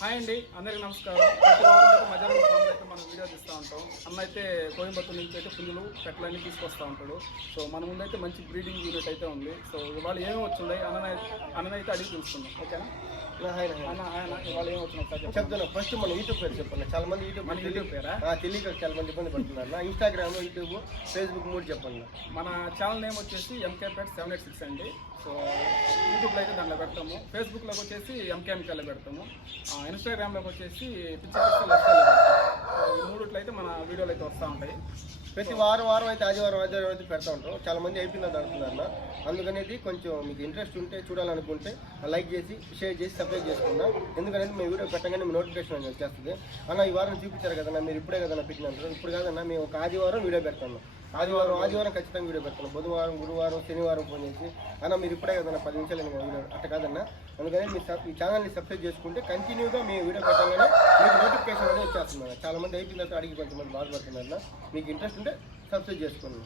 Hi అండి, అందరికీ నమస్కారం. ప్రతి వారం అయితే మధ్యాహ్నం సమయంలో అయితే మనం వీడియో తీస్తూ ఉంటాం. అన్న అయితే కోయంబత్తూరు నుంచి అయితే పుంజులు పెట్టలన్నీ తీసుకొస్తూ ఉంటాడు. సో మన ముందైతే మంచి బ్రీడింగ్ యూనిట్ అయితే ఉంది. సో ఇవాళ ఏమి వచ్చింది అన్ననైతే అడిగి తెలుసుకుందాం. ఓకేనా అన్న? ఇవాళ ఏమి వచ్చింది చెప్తాను. ఫస్ట్ మన యూట్యూబ్ పేరు చెప్పండి. చాలా మంది యూట్యూబ్ పేరా తెలియక చాలా మంది ఇబ్బంది పడుతున్నారు. ఇన్స్టాగ్రామ్, యూట్యూబ్, ఫేస్బుక్ మూడు చెప్పండి. మన ఛానల్ నేమ్ వచ్చేసి MKPet 786 అండి. సో యూట్యూబ్లో అయితే దాంట్లో పెడతాము, ఫేస్బుక్లోకి వచ్చేసి MKMKలో పెడతాము, ఇన్స్టాగ్రామ్లోకి వచ్చేసి పిక్చర్ ఈ మూడిట్లో అయితే మన వీడియోలు అయితే వస్తూ ఉంటాయి. ప్రతి వారం అయితే ఆదివారం అయితే పెడతా ఉంటాం. చాలా మంది అయిపోయిందని అడుగుతున్నారు. అందుకనేది కొంచెం మీకు ఇంట్రెస్ట్ ఉంటే చూడాలనుకుంటే లైక్ చేసి, షేర్ చేసి, సబ్స్క్రైబ్ చేసుకున్నాం. ఎందుకంటే మేము వీడియో పెట్టగానే మీ నోటిఫికేషన్ అనేది వచ్చేస్తుంది. అన్న ఈ వారం చూపించారు కదన్నా, మీరు ఇప్పుడే కదన్నా పెట్టినారు. ఇప్పుడు కాదన్నా, మేము ఒక ఆదివారం వీడియో పెడతాము. ఆదివారం ఖచ్చితంగా వీడియో పెడతాను. బుధవారం, గురువారం, శనివారం ఫోన్ చేసి అన్న మీరు ఇప్పుడే కదన్నా 10 నిమిషాలు వీడియో అట్ట కాదన్నా. అందుకని మీ ఛానల్ని సబ్స్క్రైబ్ చేసుకుంటే కంటిన్యూగా మేము వీడియో పెట్టగానే మీకు నోటిఫికేషన్ అనేది వచ్చేస్తుంది. చాలా మంది అయిపోయిన తర్వాత అడిగి కొంతమంది బాధపడుతున్నారు. మీకు ఇంట్రెస్ట్ ఉంటే సబ్స్క్రైబ్ చేసుకోండి.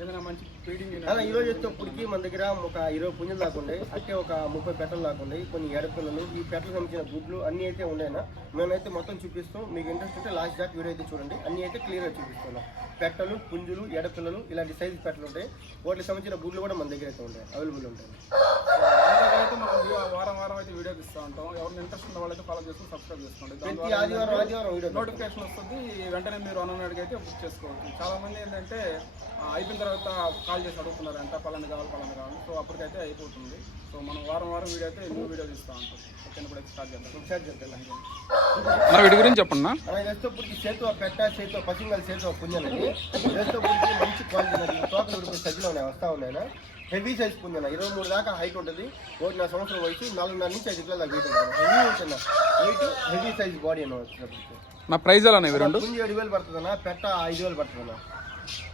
ఏదైనా మంచి ఫీడింగ్ అలా ఈరోజు వచ్చేటప్పటికి మన దగ్గర ఒక 20 పుంజులు దాకుండే, అంటే ఒక 30 పెట్టలు దాకుండే, కొన్ని ఎడపిల్లలు, ఈ పెట్టలకు సంబంధించిన గుడ్లు అన్నీ అయితే ఉన్నాయినా. మేమైతే మొత్తం చూపిస్తాం. మీకు ఇంట్రెస్ట్ ఉంటే లాస్ట్ దాకా వీడియో అయితే చూడండి. అన్నీ అయితే క్లియర్గా చూపిస్తున్నాం. పెట్టలు, పుంజులు, ఎడపిల్లలు ఇలాంటి సైజు పెట్టలు ఉంటాయి. వాటికి సంబంధించిన గుడ్లు కూడా మన దగ్గర అయితే ఉంటాయి, అవైలబుల్ ఉంటాయి. అయితే మనం వారం అయితే వీడియో ఇస్తూ ఉంటాం. ఎవరైనా ఇంట్రెస్ట్ ఉన్న వాళ్ళైతే ఫాలో చేసుకుని సబ్స్క్రైబ్ చేసుకోండి. ప్రతి ఆదివారం వీడియో నోటిఫికేషన్ వస్తుంది. వెంటనే మీరు అన్నడికి అయితే బుక్ చేసుకోవచ్చు. చాలా మంది ఏంటంటే అయిపోయిన తర్వాత కాల్ చేసి అడుగుతున్నారంట, పలానా కావాలి. సో అప్పటికైతే అయిపోతుంది. సో మనం వారం వీడియో అయితే న్యూ వీడియో ఇస్తూ ఉంటాం. ఓకే, ఇప్పుడు అయితే స్టార్ట్ చేద్దాం. వీటి గురించి చెప్పండి. వేసేటప్పటికి చేతువ పెట్ట, చేతువ పసింగల్, చేతువ పుంజనది వేసేటప్పటికి మంచి క్వాలిటీ తోకలు ఉడిపోయి సజ్జలు ఉన్నాయి, వస్తూ ఉన్నాయినా. హెవీ సైజ్ పుంజన 23 దాకా హైట్ ఉంటుంది. 1.5 సంవత్సరం వయసు, 4.5 నుంచి 5 కిలోల వెయిట్ ఉంటుంది. హెవీ ఉంటుంది, వెయిట్ హెవీ సైజ్ బాడీ అని వచ్చినప్పటికి. నా ప్రైజ్ ఎలా రెండు? పుంజు 7,000 పడుతుందన్నా, పెట్ట 5,000 పడుతుందన్నా.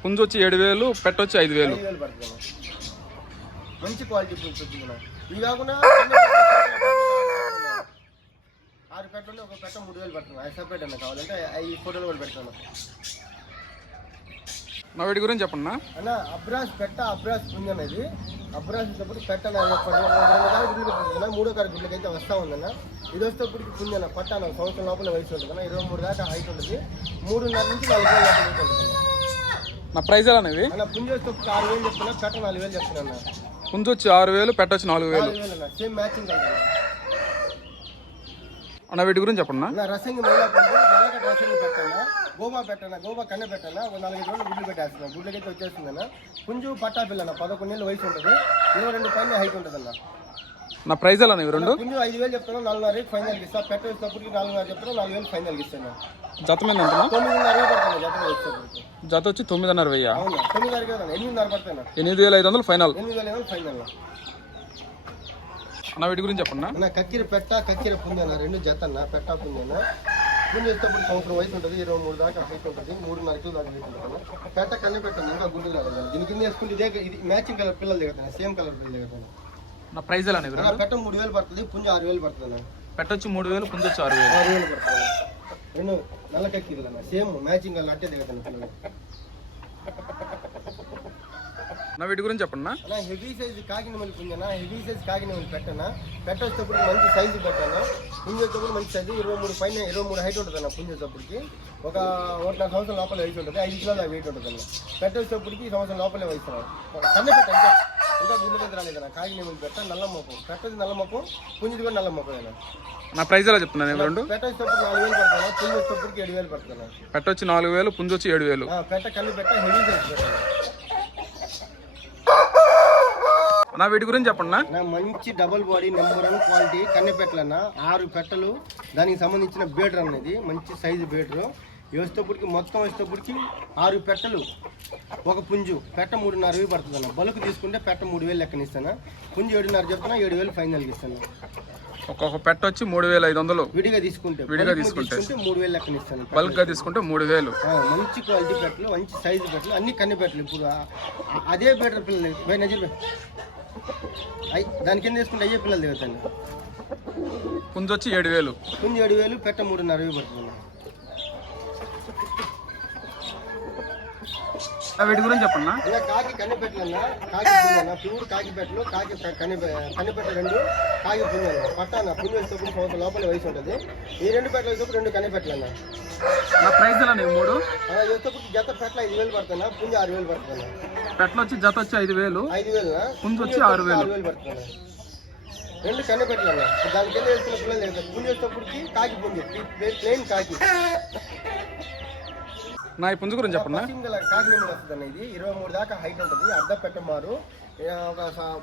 పుంజు వచ్చి 7,000, పెట్ట వచ్చి 5,000 పడుతుందన్నా. మంచి క్వాలిటీ పుంజు వచ్చిందన్నా. ఇవి కాకుండా 6 పెట్టలు, ఒక పెట్ట 3,000 పడుతుంది. అది సపరేట్ అన్న కావాలంటే ఈ ఫోటోలు కూడా పెడతాను. నా వీటి గురించి చెప్పండి అన్న. అబ్రాస్ పుంజు అనేది అబ్రాస్ వచ్చేప్పుడు పెట్ట 3వ కారు గుడ్లకైతే వస్తూ ఉందన్న. ఇది వచ్చేటప్పటికి పుంజన పట్ట సంవత్సరం లోపల వయసు ఉంటుంది అన్న. 23 దాకా హైట్ ఉంటుంది. 3.5 నుంచి 4 వేల హైట్ ఉంటుంది. నా ప్రైజ్ ఎలా అన్న పుంజు వచ్చేటప్పుడు 6,000 చెప్తున్నా, పెట్ట 4,000 చెప్తున్నా. పుంజు వచ్చి 6,000, పెట్ట వచ్చి 4,000 అన్న. సేమ్ మ్యాచింగ్ అన్న. వీటి గురించి చెప్పండి. రసంగి మైలా పుంజు, నల్లగడ్డ రసంగి పెట్టాలా, గోబా పెట్టాలా, గోబా కన్న పెట్టాలా, ఒక 4-5 రోజులు గుడ్లు పెట్టేస్తున్నా. గుడ్లకైతే వచ్చేస్తుందన్న. పుంజు పట్టా పిల్లన్న 11 ఏళ్ళ వయసు ఉంటుంది. 22 పైన హైట్ ఉంటుంది అన్న. నా ప్రైజ్ ఎలా రెండు? పుంజు 5,000 చెప్తాను, 4,500 ఫైనల్ ఇస్తా. పెట్ట వచ్చేటప్పటికి 4,500 చెప్తాను, 4,000 ఫైనల్ ఇస్తాను. జత మీద ఉంటున్నా 9,500 పడుతుంది. జత వచ్చేటప్పటికి జత వచ్చి 9,500. అవునా? 9,500 కదా, 8,500 పడుతున్నా. 8,500 ఫైనల్. 8,500 ఫైనల్. అన్న వీటి గురించి చెప్పండి. అన్న కక్కిర పెట్ట, కక్కిర పుంజన 2 జత అన్న. పెట్ట పుంజన పుంజు వచ్చేటప్పుడు సంవత్సరం వయసు ఉంటుంది. 23 దాకా హైట్ ఉంటుంది. 3.5 కిలో దాకా హైట్ ఉంటుంది. పెట్ట కన్ను పెట్టండి, ఇంకా గుడ్డు కదా. దీని కింద వేసుకుంటే ఇది మ్యాచింగ్ కలర్ పిల్లలు దిగుతాను, సేమ్ కలర్ పిల్లలు దిగుతాను. నా ప్రైజ్ ఎలా పెట్ట 3,000 పడుతుంది, పుంజు 6,000 పడుతుంది. పెట్ట వచ్చి 3,000, పుంజు వచ్చి 6,000 పడుతుంది. 2 నల్ల కక్కిరలు అన్న, సేమ్ మ్యాచింగ్ కలర్ అట్టే దిగుతాను పిల్లలు. నా వీటి గురించి చెప్పండి. అలా హెవీ సైజ్ కాకినమల్లి పుంజన, హెవీ సైజ్ కాకినమల్లి పెట్టనా. పెట్ట వచ్చేటప్పుడు మంచి సైజు పెట్టాను. పుంజు వచ్చేటప్పుడు మంచి సైజు 23 పైన 23 హైట్ ఉంటుంది అన్న. పుంజు వచ్చేటప్పటికి ఒక 1.5 సంవత్సరం లోపల వయసు ఉంటుంది. 5 కిలోల వెయిట్ ఉంటుంది అన్న. పెట్ట వచ్చేటప్పటికి సంవత్సరం లోపలే వయసు కన్న పెట్ట ఇంకా గుడ్ల దగ్గర రాలేదన్న. కాకినమల్లి పెట్ట నల్ల మొక్కం, పెట్టది నల్ల మొక్కం, పుంజుది కూడా నల్ల మొక్కం. నా ప్రైజ్ ఎలా చెప్తున్నాను రెండు? పెట్ట వచ్చేటప్పుడు 4,000 పడుతున్నా, పుంజు వచ్చేటప్పటికి 7,000 పడుతున్నా. పెట్ట వచ్చి 4,000, పుంజు వచ్చి 7,000. పెట్ట కన్ను పెట్ట హెవీ సైజ్ పెట్టాను. నా వీటి గురించి చెప్పండి. మంచి డబుల్ బాడీ నెంబర్ 1 క్వాలిటీ కన్నెపెట్టలన్న. 6 పెట్టలు, దానికి సంబంధించిన బేటర్ అనేది మంచి సైజు బేటరు. వేసేటప్పటికి మొత్తం వేసేటప్పటికి 6 పెట్టలు, ఒక పుంజు. పెట్ట 3,500 పడుతుంది అన్న. బల్క్ తీసుకుంటే పెట్ట 3,000 లెక్కన ఇస్తాను. పుంజు 7,500 చెప్తున్నా, 7,000 ఫైనల్కి ఇస్తాను. ఒక్కొక్క పెట్ట వచ్చి 3,500 విడిగా తీసుకుంటే 3,000 లెక్కన ఇస్తాను. బల్క్ గా తీసుకుంటే 3,000. మంచి క్వాలిటీ పెట్టలు, మంచి సైజు పెట్టలు, అన్ని కన్నె పెట్టలు. ఇప్పుడు అదే బేటర్ పిల్లలు నజర్ దాని కింద వేసుకుంటే అయ్యే పిల్లలు దిగుతాను. పుంజు వచ్చి 7,000, పుంజు 7,000, పెట్ట 3,500 పడుతుంది. వీటి గురించి చెప్పన్నా. ఇలా కాకి కన్నెపెట్టలన్నా, కాకి పుంజన్న, ప్యూర్ కాకి పెట్టలు, కాకి కన్నెపెట్ట రెండు, కాకి పుంజన్న, పట్టాన పుంజు వేసేటప్పుడు సంవత్సరం లోపల వయసు ఉంటుంది. ఈ రెండు పెట్టలు వేసేటప్పుడు రెండు కన్నెపెట్టలన్నా. నా ప్రైస్ ఎలా నీవు 3 అలా వేసేటప్పుడు జత పెట్టలు 5,000 పడుతున్నా, పుంజు 6,000 పడుతున్నా. పెట్టలు వచ్చి జత వచ్చి 5,000, 5,000 పుంజు వచ్చి 6,000 పడుతున్నా. రెండు కన్నెపెట్టలన్నా. దాని కింద వేసుకున్న పిల్లలు లేదు. పుంజు వేసేటప్పటికి కాకి పుంజు, ప్లెయిన్ కాకి. నా ఈ పుంజు గురించి చెప్పన్నా. కాకి నిమ్మలు వస్తుంది. ఇది 23 దాకా హైట్ ఉంటుంది. అర్ధ పెట్టమారు, ఒక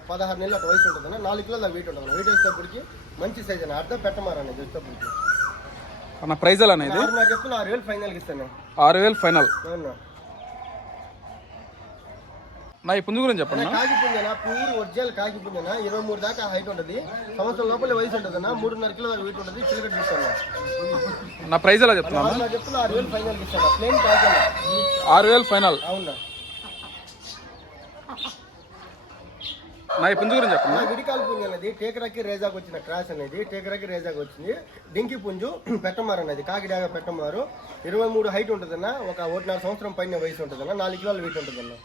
16 నెలల అటు వయసు ఉంటుంది. 4 కిలోల వెయిట్ ఉంటుంది. వెయిట్ వేసేటప్పటికి మంచి సైజ్ అన్న. అర్ధ పెట్టమారు అనేది వచ్చేటప్పటికి. నా ప్రైస్ ఎలా అనేది? 6,000 చెప్తున్నా, 6,000 ఫైనల్కి ఇస్తాను. 6,000 ఫైనల్. అవునా. నా ఈ పుంజు గురించి చెప్పన్నా. కాకి పుంజన, ప్యూర్ ఒరిజినల్ కాకి పుంజన, 23 దాకా హైట్ ఉంటుంది. సంవత్సరం లోపల వయసు ఉంటుంది అన్న. 3.5 కిలో దాకా వెయిట్ ఉంటుంది. చిలకట్ తీస్తాను. నా ప్రైస్ ఎలా చెప్తున్నా? 6,000 చెప్తున్నా, 6,000 ఫైనల్కి ఇస్తాను. ప్లేన్ కాకి అన్న. 6,000 ఫైనల్. అవునా. నా ఈ పుంజు గురించి చెప్పన్నా. విడికాల పుంజు అనేది టేకరాకి రేజాకు వచ్చిన క్రాస్ అనేది. టేకరాకి రేజాకు వచ్చింది. డింకి పుంజు పెట్టమారు అనేది. కాకిడాగా పెట్టమారు, 23 హైట్ ఉంటుందన్న. ఒక 1.5 సంవత్సరం పైన వయసు ఉంటుందన్న. 4 కిలోల వెయిట్ ఉంటుందన్న.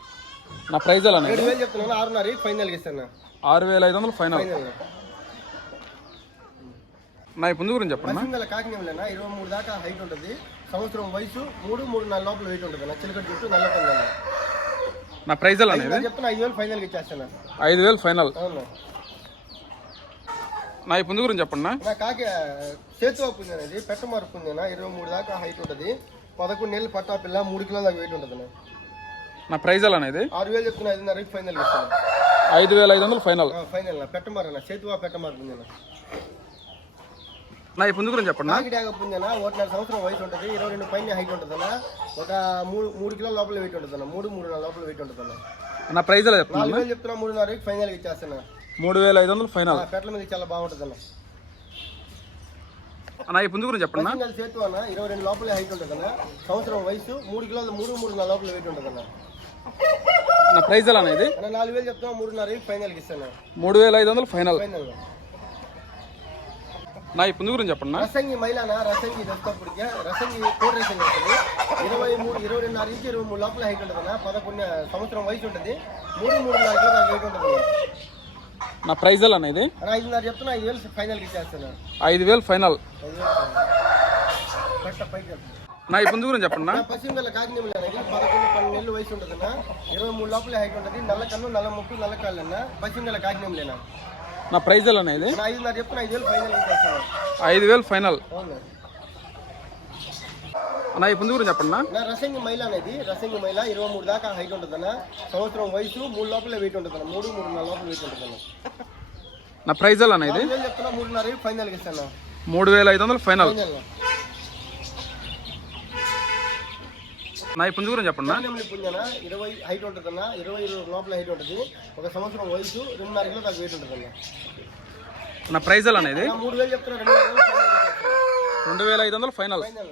నా ప్రైస్ ఎలా అనేది? 7,000 చెప్తున్నాను, 6,500 ఫైనల్కి ఇస్తాను. 6,500 ఫైనల్. నా ఈ పుంజు గురించి చెప్పన్నా. పశ్చిమ కాకినేమలేనా, 23 దాకా హైట్ ఉంటుంది. సంవత్సరం వయసు 3-3.5 లోపల వెయిట్ ఉంటుంది. చిలకట్ చుట్టూ నల్ల పందాలు. నా ప్రైస్ ఎలా అనేది? చెప్తున్నా, 5,000 ఫైనల్కి ఇచ్చేస్తాను. 5,000 ఫైనల్. అవును. నా ఈ పుంజు గురించి చెప్పన్నా. నా కాకి సేతువా పుంజు అనేది పెట్టమారు పుంజన, 23 దాకా హైట్ ఉంటుంది. 11 నెలలు పట్టా పిల్ల, 3 కిలోల దాకా వెయిట్ ఉంటుంది. నా ప్రైస్ ఎలా అనేది? 6,000 చెప్తున్నా, 5,500 ఫైనల్కి ఇస్తాను. 5,500 ఫైనల్. ఫైనల్ పెట్టమారన్న, సేతువా పెట్టమారు పుంజన. నా ఈ పుంజు గురించి చెప్పన్నా. కాకిడాగ పుంజన 1.5 సంవత్సరం వయసు ఉంటుంది. 22 పైన హైట్ ఉంటుందన్న. ఒక 3 కిలోల లోపల వెయిట్ ఉంటుందన్న. 3-3.5 లోపల వెయిట్ ఉంటుందన్న. నా ప్రైస్ ఎలా చెప్తున్నా? 4,000 చెప్తున్నా, 3,500 ఫైనల్కి ఇచ్చేస్తాను. 3,500 ఫైనల్. పెట్టల మీద చాలా బాగుంటుందన్న. నా ఈ పుంజు గురించి చెప్పన్నా. సేతు అన్న 22 లోపల హైట్ ఉంటుందన్న. సంవత్సరం వయసు 3 కిలోల 3-3.5 లోపల వెయిట్ ఉంటుందన్న. నా ప్రైస్ ఎలా అనేది? 4,000 చెప్తున్నా, 3,500 ఫైనల్కి ఇస్తాను. 3,500 ఫైనల్. ఫైనల్. నా ఈ పుంజు గురించి చెప్పన్నా. రసంగి మైలానా, రసంగి దస్తప్పటికే రసంగి కోడ్ రేసింగ్ ఉంటుంది. 22.5 నుంచి 23 లోపల హైట్ ఉంటుందన్న. 11 సంవత్సరం వయసు ఉంటుంది. 3-3.5 కిలో దాకా వెయిట్ ఉంటుంది. నా ప్రైస్ ఎలా అనేది? 5,500 చెప్తున్నా, 5,000 ఫైనల్కి ఇచ్చేస్తాను. 5,000 ఫైనల్. పట్ట పైకి. నా ఈ పుంజు గురించి చెప్పన్నా. పశ్చిమ గల కాకినేమలు అనేది 11-12 నెలలు వయసు ఉంటుందన్న. 23 లోపల హైట్ ఉంటుంది. నల్ల కన్ను, నల్ల ముక్కు, నల్ల కాళ్ళు అన్న. పశ్చిమ గల కాకినేమలేనా. నా ప్రైస్ ఎలా అనేది? 5,500 చెప్తున్నా, 5,000 ఫైనల్ ఇచ్చేస్తాను. 5,000 ఫైనల్. అవును. నా ఈ పుంజు గురించి చెప్పన్నా. నా రసంగి మైల అనేది, రసంగి మైల 23 దాకా హైట్ ఉంటుందన్న. సంవత్సరం వయసు 3 లోపల వెయిట్ ఉంటుందన్న. 3-3.5 లోపల వెయిట్ ఉంటుందన్న. నా ప్రైస్ ఎలా అనేది? 4,000 చెప్తున్నా, 3,500 ఫైనల్కి ఇస్తాను. 3,500 ఫైనల్. ఫైనల్. నా ఈ పుంజు గురించి చెప్పన్నా. పుంజన 20 హైట్ ఉంటుందన్న. 20 లోపల హైట్ ఉంటుంది. ఒక సంవత్సరం వయసు 2.5 కిలో దాకా వెయిట్ ఉంటుందన్న. నా ప్రైస్ ఎలా అనేది? 3,000 చెప్తున్నా, 2,500 2,500 ఫైనల్. ఫైనల్.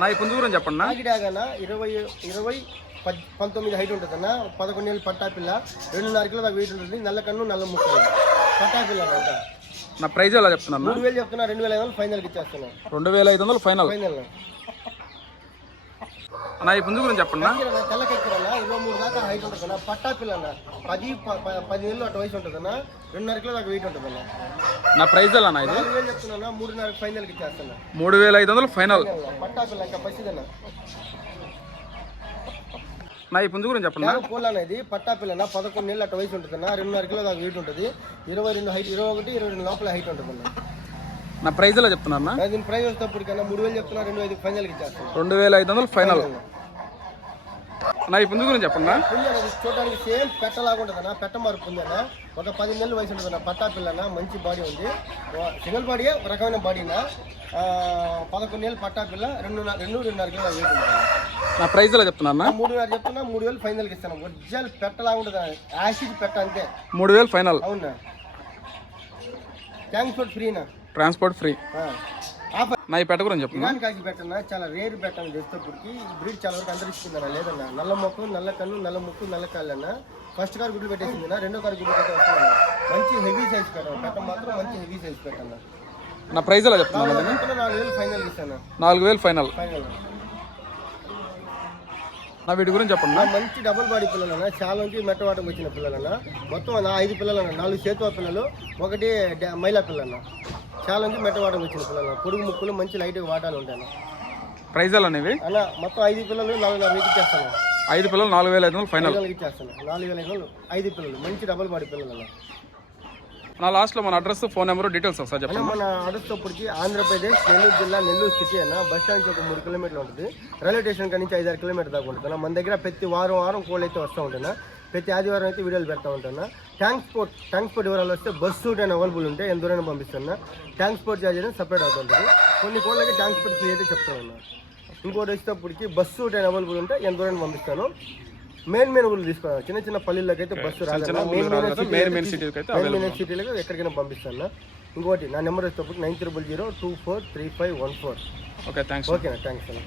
నా ఈ పుంజు గురించి చెప్పన్నా. కాకిడాగన 19 హైట్ ఉంటుందన్న. 11 నెలలు పట్టా పిల్ల, 2.5 కిలో దాకా వెయిట్ ఉంటుంది. నల్ల కన్ను, నల్ల ముక్కు, పట్టా పిల్ల అంట. నా ప్రైస్ ఎలా చెప్తున్నాను? 3,000 చెప్తున్నా, 2,500 ఫైనల్కి ఇచ్చేస్తాను. 2,500 ఫైనల్. ఫైనల్. నా ఈ పుంజు గురించి చెప్పన్నా. తెల్లకెక్కరన్న 23 దాకా హైట్ ఉంటుందన్న. పట్టా పిల్ల అన్న. 10 నెలలు అటు వయసు ఉంటుందన్న. 2.5 కిలో దాకా వెయిట్ ఉంటుందన్న. నా ప్రైస్ ఎలా ఇది? 4,000 చెప్తున్నా, 3,500 ఫైనల్కి ఇచ్చేస్తాను. 3,500 ఫైనల్. పట్టా పిల్ల ఇంకా పసిదన్న. నా ఈ పుంజు గురించి చెప్పన్నా. పూల అనేది పట్టా పిల్లన 11 నెలలు అటు వయసు ఉంటుందన్న. 2.5 కిలో దాకా వెయిట్ ఉంటుంది. 22 హైట్, 21-22 లోపల హైట్ ఉంటుందన్న. నా ప్రైస్ ఎలా చెప్తున్నా? దీని ప్రైస్ వచ్చేటప్పటికన్నా 3,000 చెప్తున్నా, 2,500 ఫైనల్కి ఇచ్చేస్తాను. 2,500 ఫైనల్. నా ఈ పుంజు గురించి చెప్పన్నా. పుంజ అనేది చూడడానికి సేమ్ పెట్టలాగా ఉంటుందన్న. పెట్టమారు పుంజన. ఒక 10 నెలలు వయసు ఉంటుందన్న. పట్టా పిల్లన మంచి బాడీ ఉంది. సింగిల్ బాడీ, ఒక రకమైన బాడీనా. 11 నెలలు పట్టా పిల్ల, 2.5 కిలో వెయిట్ ఉంటుంది. నా ప్రైస్ ఎలా చెప్తున్నా? 3,500 చెప్తున్నా, 3,000 ఫైనల్కి ఇస్తాను. ఒరిజినల్ పెట్టలాగా ఉంటుంది. యాసిడ్ పెట్ట అంతే. 3,000 ఫైనల్. అవునా. ట్రాన్స్పోర్ట్ ఫ్రీనా. Transport free. ఆఫర్. నా ఈ పెట్ట గురించి చెప్పన్నా. ఇరాన్ కాకి పెట్టన్నా చాలా రేర్ పెట్టని తెచ్చేటప్పటికి ఈ బ్రీడ్ చాలా వరకు అందరిస్తుందన్న. లేదన్నా, నల్ల మొక్కు, నల్ల కన్ను, నల్ల ముక్కు, నల్ల కాళ్ళన్న. ఫస్ట్ కారు గుడ్లు పెట్టేసింది, రెండో కారు గుడ్లు పెట్టే వస్తుందన్న. మంచి హెవీ సైజ్ పెట్ట మాత్రం మంచి హెవీ సైజ్ పెట్టన్న. నా ప్రైజ్ ఎలా చెప్తున్నాను 4,000 ఫైనల్ ఇస్తాను. 4,000 ఫైనల్. ఫైనల్ నా వీటి గురించి చెప్పండి. నా మంచి డబుల్ బాడీ పిల్లలన్నా, చాలా నుంచి మెట్టవాటం వచ్చిన పిల్లలన్నా, మొత్తం నా 5 పిల్లలన్నా, 4 చేతువ పిల్లలు, 1 మైలా పిల్లన్న, చాలా నుంచి మెట్టవాటం వచ్చిన పిల్లలు, పొడుగు ముక్కులు, మంచి లైట్ వాటాలు ఉంటాయి ప్రైజ్ ఎలా అనేవి అన్న. మొత్తం 5 పిల్లలు 4,500 ఇచ్చేస్తాను. 5 పిల్లలు 4,500 ఫైనల్ ఇచ్చేస్తాను. 4,500 5 పిల్లలు మంచి డబుల్ బాడీ పిల్లలన్నా. నా లాస్ట్లో మన అడ్రస్, ఫోన్ నెంబర్, డీటెయిల్స్ ఒకసారి అన్న చెప్పండి. మన అడుస్తప్పటికి ఆంధ్రప్రదేశ్ నెల్లూరు జిల్లా నెల్లూరు సిటీ అన్న. బస్ స్టాండ్ నుంచి ఒక 3 కిలోమీటర్లు ఉంటుంది. రైల్వే స్టేషన్ కాడి నుంచి 5-6 కిలోమీటర్ దాకా ఉంటుంది. మన దగ్గర ప్రతి వారం కోళ్ళు అయితే వస్తూ ఉంటున్నా. ప్రతి ఆదివారం అయితే వీడియోలు పెడతా ఉంటాను. ట్రాన్స్పోర్ట్ వివరాలు వస్తే బస్సు అని అవైలబుల్ ఉంటే ఎంత దూరైనా పంపిస్తున్నా. ట్రాన్స్పోర్ట్ ఛార్జ్ అనేది సపరేట్ అవుతుంటుంది. కొన్ని కోళ్ళకి ట్రాన్స్పోర్ట్ ఫ్రీ అయితే చెప్తా ఉన్నా. ఇంకోటి వచ్చేటప్పటికి బస్సు అని అవైలబుల్ ఉంటే ఎంత దూరైనా పంపిస్తాను. మెయిన్ ఊళ్ళు తీసుకోవాలి. చిన్న పల్లెల్లోకి అయితే బస్సు రాదు. మెయిన్ సిటీలకు ఎక్కడికైనా పంపిస్తాను. ఇంకోటి నా నెంబర్ వచ్చేటప్పుడు 9000243514. Okay thanks. ఓకేనా, థ్యాంక్స్ అన్న.